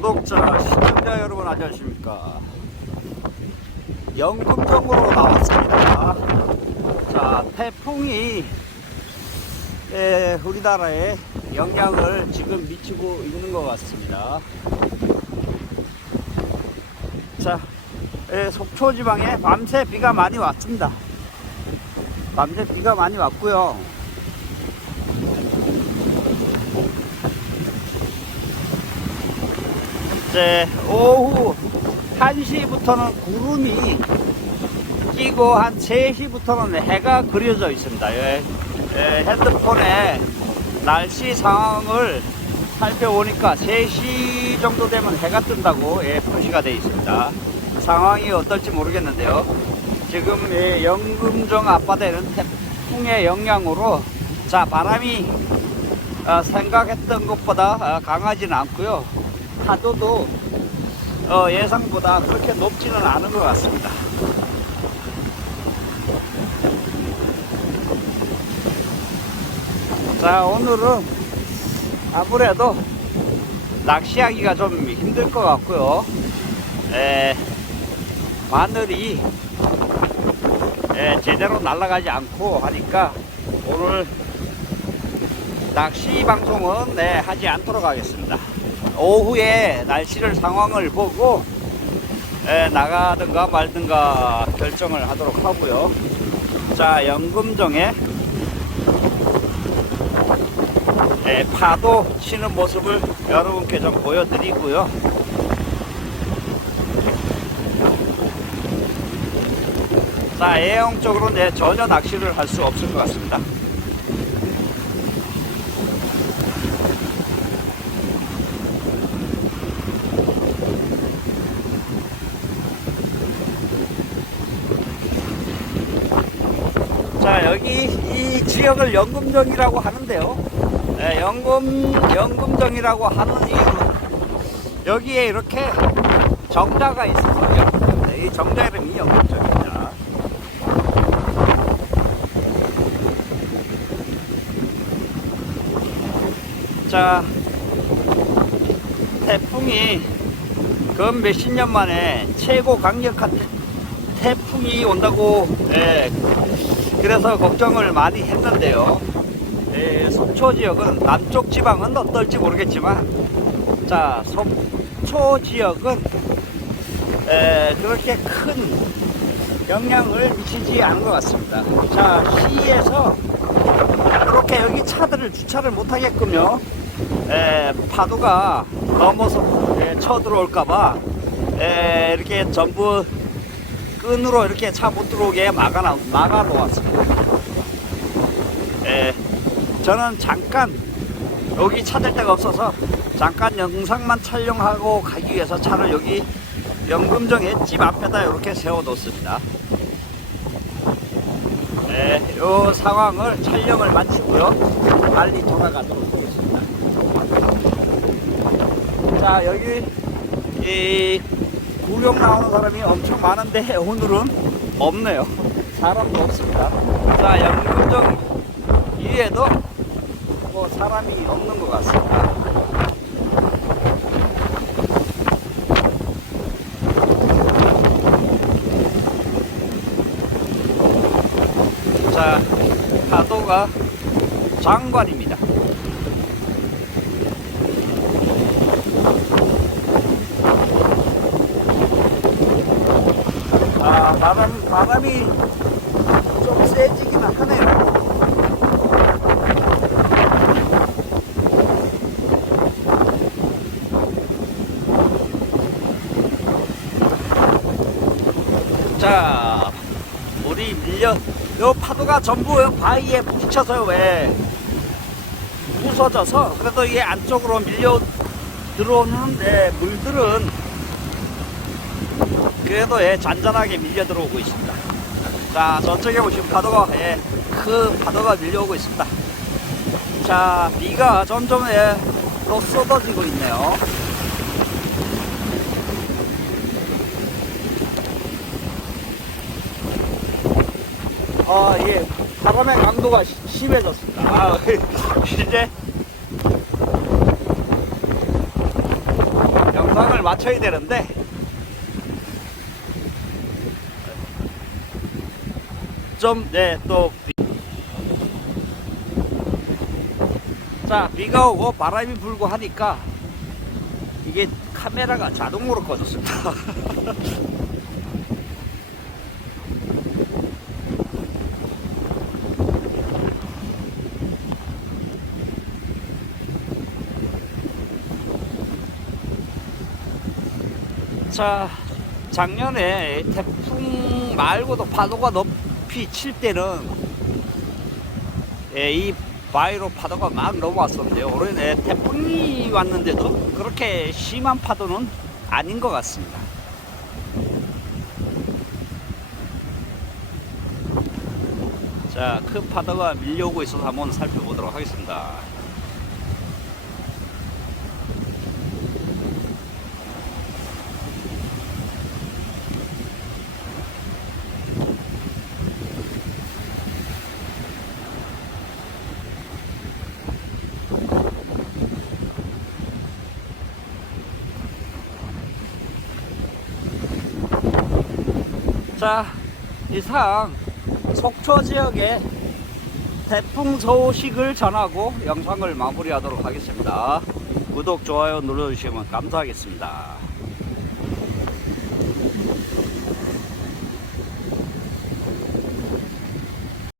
구독자, 시청자 여러분 안녕하십니까. 영금정으로 나왔습니다. 자, 태풍이 에, 우리나라에 영향을 지금 미치고 있는 것 같습니다. 자, 에, 속초 지방에 밤새 비가 많이 왔습니다. 밤새 비가 많이 왔고요. 이제 오후 1시부터는 구름이 끼고 한 3시부터는 해가 그려져 있습니다. 예, 예, 핸드폰에 날씨 상황을 살펴보니까 3시 정도 되면 해가 뜬다고 예, 표시가 되어 있습니다. 상황이 어떨지 모르겠는데요. 지금 예, 영금정 앞바다에는 태풍의 영향으로 자 바람이 어, 생각했던 것보다 어, 강하지는 않고요. 파도도 어, 예상보다 그렇게 높지는 않은 것 같습니다. 자 오늘은 아무래도 낚시하기가 좀 힘들 것 같고요. 에, 바늘이 에, 제대로 날아가지 않고 하니까 오늘 낚시 방송은 네, 하지 않도록 하겠습니다. 오후에 날씨를 상황을 보고 에, 나가든가 말든가 결정을 하도록 하고요. 자, 연금정에 에, 파도 치는 모습을 여러분께 좀 보여드리고요. 자, 예형적으로 네, 전혀 낚시를 할 수 없을 것 같습니다. 자 여기 이 지역을 연금정이라고 하는데요. 네, 연금 연금정이라고 하는 이유는 여기에 이렇게 정자가 있어서 연금정. 이 정자 이름이 연금정입니다. 자 태풍이 근 몇십 년 만에 최고 강력한 태- 태풍이 온다고 예, 그래서 걱정을 많이 했는데요. 예, 속초 지역은 남쪽 지방은 어떨지 모르겠지만, 자, 속초 지역은 에, 그렇게 큰 영향을 미치지 않은 것 같습니다. 자, 시에서 이렇게 여기 차들을 주차를 못하게끔요, 에, 파도가 넘어서 에, 쳐들어올까봐 에, 이렇게 전부 끈으로 이렇게 차 못 들어오게 막아, 막아 놓았습니다. 예, 저는 잠깐 여기 찾을 데가 없어서 잠깐 영상만 촬영하고 가기 위해서 차를 여기 연금정의 집 앞에다 이렇게 세워 놓습니다. 네, 이 상황을 촬영을 마치고요. 빨리 돌아가도록 하겠습니다. 자, 여기 이 구경 나오는 사람이 엄청 많은데 오늘은 없네요. 사람도 없습니다. 자, 연금정 위에도 뭐 사람이 없는 것 같습니다. 자, 파도가 장관입니다. 아, 바람, 바람이 좀 세지긴 하네요. 자, 물이 밀려, 요 파도가 전부 요 바위에 부딪혀서 왜 부서져서 그래도 이게 안쪽으로 밀려 들어오는 네, 물들은 그래도 예, 잔잔하게 밀려 들어오고 있습니다. 자, 저쪽에 보시면 파도가, 예, 큰 파도가 밀려오고 있습니다. 자, 비가 점점, 예, 또 쏟아지고 있네요. 아, 예, 바람의 강도가 시- 심해졌습니다. 아, 이제 영상 타이밍을 맞춰야 되는데 좀 네 또 자 비가 오고 바람이 불고 하니까 이게 카메라가 자동으로 꺼졌습니다. 자, 작년에 태풍 말고도 파도가 높이 칠 때는 예, 이 바위로 파도가 막 넘어왔었는데요. 올해는 태풍이 왔는데도 그렇게 심한 파도는 아닌 것 같습니다. 자, 큰 파도가 밀려오고 있어서 한번 살펴보도록 하겠습니다. 자, 이상 속초 지역의 태풍 소식을 전하고 영상을 마무리하도록 하겠습니다. 구독, 좋아요 눌러주시면 감사하겠습니다.